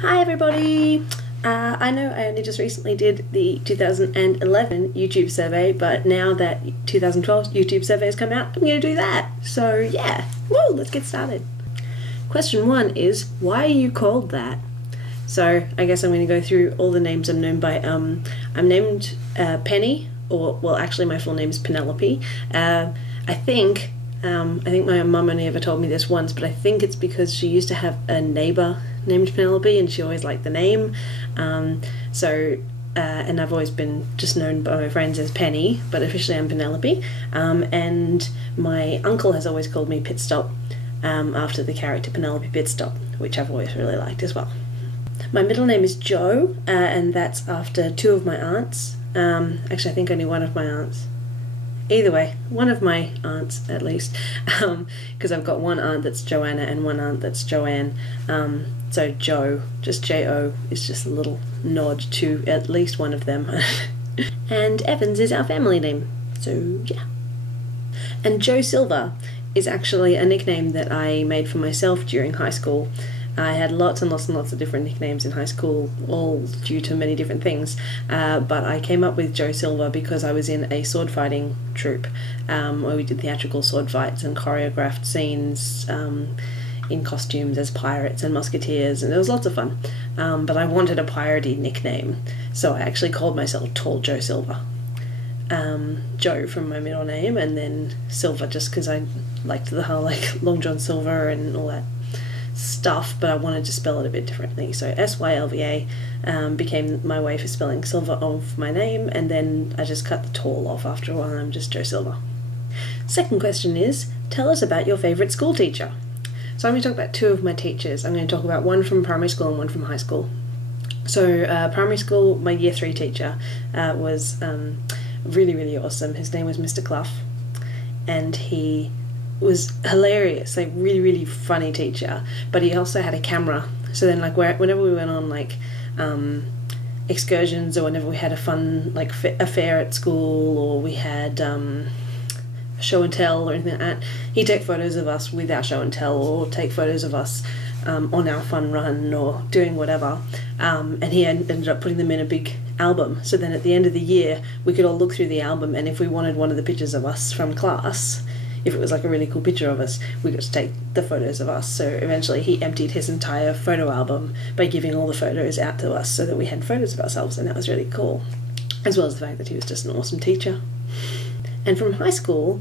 Hi everybody! I know I only just recently did the 2011 YouTube survey, but now that 2012 YouTube survey has come out, I'm going to do that. So yeah, woo, let's get started. Question 1 is, why are you called that? So I guess I'm going to go through all the names I'm known by. I'm named Penny, or well actually my full name is Penelope. I think my mum only ever told me this once, but I think it's because she used to have a neighbour named Penelope and she always liked the name. And I've always been just known by my friends as Penny, but officially I'm Penelope. And my uncle has always called me Pitstop after the character Penelope Pitstop, which I've always really liked as well. My middle name is Jo, and that's after two of my aunts. Actually, I think only one of my aunts. Either way, one of my aunts at least, because I've got one aunt that's Joanna and one aunt that's Joanne. So Jo, just J-O, is just a little nod to at least one of them. And Evans is our family name, so yeah. And Jo Silver is actually a nickname that I made for myself during high school. I had lots and lots and lots of different nicknames in high school, all due to many different things, but I came up with Jo Silver because I was in a sword fighting troupe where we did theatrical sword fights and choreographed scenes in costumes as pirates and musketeers, and it was lots of fun. But I wanted a piratey nickname, so I actually called myself Tall Jo Silver. Jo from my middle name, and then Silver just because I liked the whole Long John Silver and all that stuff, but I wanted to spell it a bit differently, so S-Y-L-V-A became my way for spelling Silver of my name, and then I just cut the tall off after a while. I'm just Jo Silver. Second question is, tell us about your favourite school teacher. So I'm going to talk about two of my teachers. I'm going to talk about one from primary school and one from high school. So primary school, my year 3 teacher was really, really awesome. His name was Mr. Clough, and he was hilarious, like really, really funny teacher, but he also had a camera. So then whenever we went on excursions, or whenever we had a fun a fair at school, or we had show and tell or anything like that, he'd take photos of us with our show and tell, or take photos of us on our fun run or doing whatever, and he ended up putting them in a big album. So then at the end of the year we could all look through the album, and if we wanted one of the pictures of us from class, if it was like a really cool picture of us, we got to take the photos of us. So eventually he emptied his entire photo album by giving all the photos out to us so that we had photos of ourselves, and that was really cool, as well as the fact that he was just an awesome teacher. And from high school,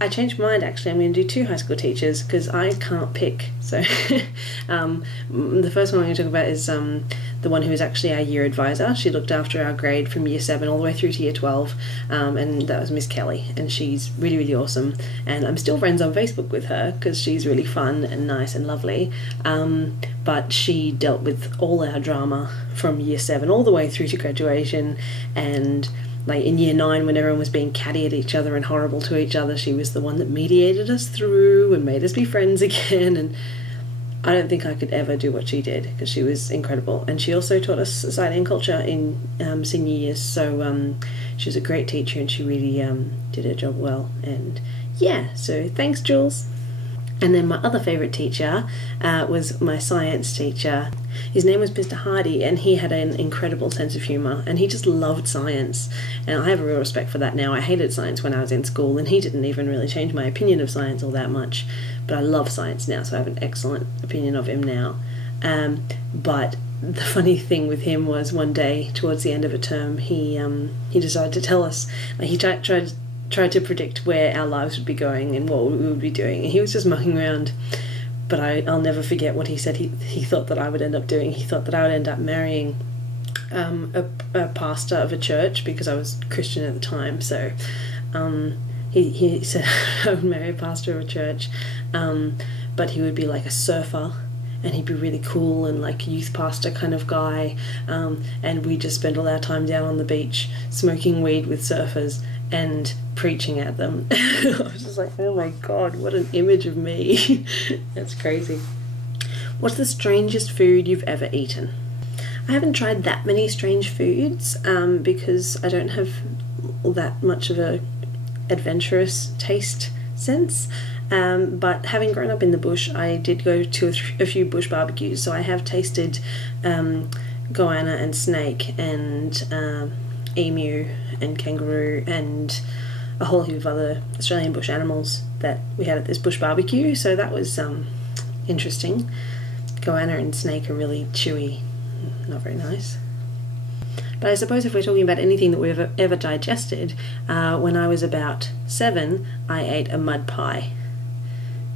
I changed my mind actually. I'm going to do 2 high school teachers because I can't pick. So the first one I'm going to talk about is the one who was actually our year advisor. She looked after our grade from year 7 all the way through to year 12, and that was Miss Kelly, and she's really, really awesome, and I'm still friends on Facebook with her because she's really fun and nice and lovely, but she dealt with all our drama from year 7 all the way through to graduation, and in year 9, when everyone was being catty at each other and horrible to each other, she was the one that mediated us through and made us be friends again. And I don't think I could ever do what she did because she was incredible. And she also taught us society and culture in senior years. So she was a great teacher, and she really did her job well. And yeah, so thanks, Jules. And then my other favourite teacher was my science teacher. His name was Mr. Hardy, and he had an incredible sense of humour, and he just loved science, and I have a real respect for that now. I hated science when I was in school, and he didn't even really change my opinion of science all that much, but I love science now, so I have an excellent opinion of him now. But the funny thing with him was one day towards the end of a term, he decided to tell us, he tried to predict where our lives would be going and what we would be doing, and he was just mucking around. But I'll never forget what he said he thought that I would end up doing. He thought that I would end up marrying a pastor of a church, because I was Christian at the time. So he said I would marry a pastor of a church, but he would be like a surfer, and he'd be really cool and like youth pastor kind of guy, and we just spend all our time down on the beach smoking weed with surfers and preaching at them. I was just like, oh my god, what an image of me. That's crazy. What's the strangest food you've ever eaten? I haven't tried that many strange foods because I don't have all that much of a adventurous taste sense, But having grown up in the bush, I did go to a few bush barbecues, so I have tasted goanna and snake and emu and kangaroo and a whole heap of other Australian bush animals that we had at this bush barbecue, so that was interesting. Goanna and snake are really chewy, not very nice. But I suppose if we're talking about anything that we've ever digested, when I was about 7, I ate a mud pie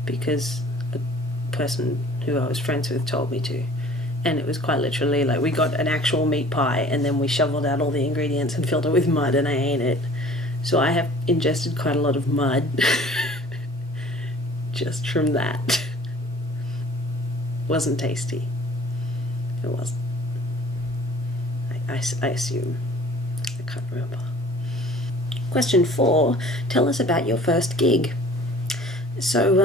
because a person who I was friends with told me to. And it was quite literally like we got an actual meat pie and then we shoveled out all the ingredients and filled it with mud and I ate it. So I have ingested quite a lot of mud just from that. Wasn't tasty. It wasn't. I assume. I can't remember. Question 4. Tell us about your first gig. So,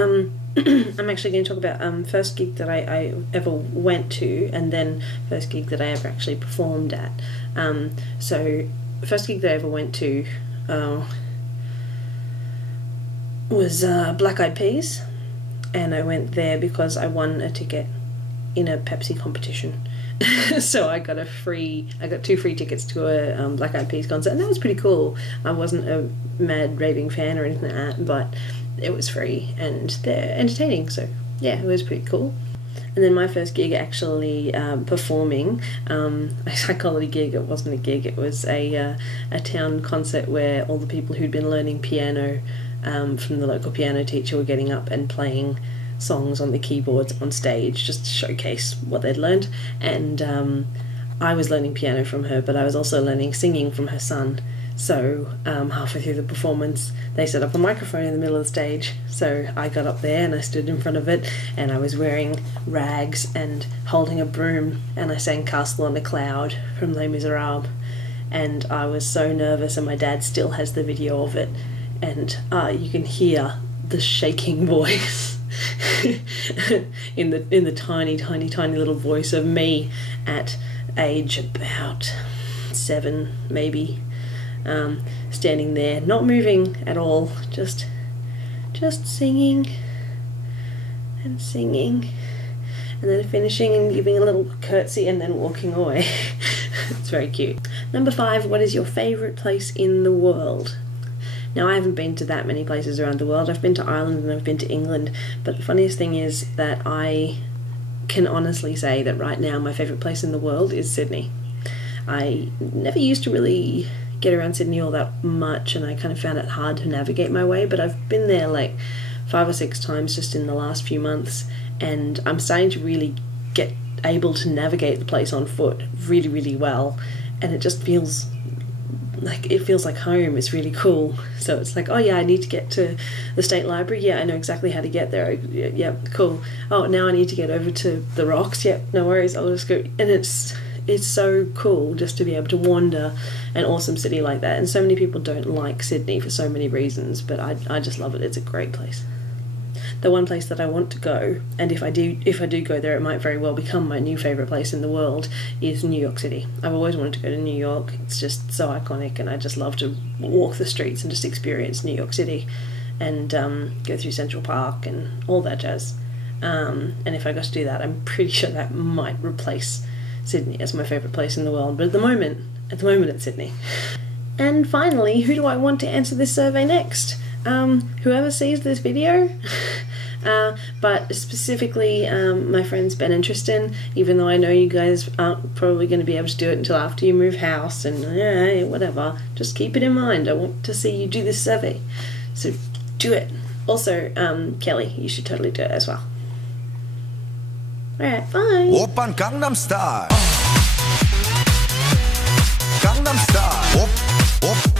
I'm actually going to talk about first gig that I ever went to, and then first gig that I ever actually performed at. So, first gig that I ever went to was Black Eyed Peas, and I went there because I won a ticket in a Pepsi competition. So I got 2 free tickets to a Black Eyed Peas concert, and that was pretty cool. I wasn't a mad raving fan or anything like that, but it was free and they're entertaining, so yeah, it was pretty cool. And then my first gig actually performing, I call it a gig, it wasn't a gig, it was a town concert where all the people who'd been learning piano from the local piano teacher were getting up and playing songs on the keyboards on stage just to showcase what they'd learned. And I was learning piano from her, but I was also learning singing from her son. So halfway through the performance they set up a microphone in the middle of the stage, so I got up there and I stood in front of it and I was wearing rags and holding a broom and I sang Castle on a Cloud from Les Miserables, and I was so nervous, and my dad still has the video of it, and you can hear the shaking voice in the tiny little voice of me at age about 7 maybe, standing there not moving at all, just singing and singing and then finishing and giving a little curtsy and then walking away. It's very cute. Number 5, what is your favourite place in the world? Now, I haven't been to that many places around the world. I've been to Ireland and I've been to England, but the funniest thing is that I can honestly say that right now my favourite place in the world is Sydney. I never used to really get around Sydney all that much, and I kind of found it hard to navigate my way, but I've been there like 5 or 6 times just in the last few months, and I'm starting to really get able to navigate the place on foot really, really well, and it just feels like home. It's really cool. So it's like, oh yeah, I need to get to the State Library. Yeah, I know exactly how to get there. Yeah, cool. Oh, now I need to get over to the Rocks. Yeah, no worries. I'll just go. And it's so cool just to be able to wander an awesome city like that. And so many people don't like Sydney for so many reasons, but I just love it. It's a great place. The one place that I want to go, and if I do go there, it might very well become my new favourite place in the world, is New York City. I've always wanted to go to New York. It's just so iconic, and I just love to walk the streets and just experience New York City and go through Central Park and all that jazz. And if I got to do that, I'm pretty sure that might replace Sydney as my favourite place in the world. But at the moment it's Sydney. And finally, who do I want to answer this survey next? Whoever sees this video, but specifically my friends Ben and Tristan, even though I know you guys aren't probably going to be able to do it until after you move house and whatever, just keep it in mind. I want to see you do this survey, so do it. Also, Kelly, you should totally do it as well. Alright, bye! Oppan Gangnam Style. Gangnam Style. Op.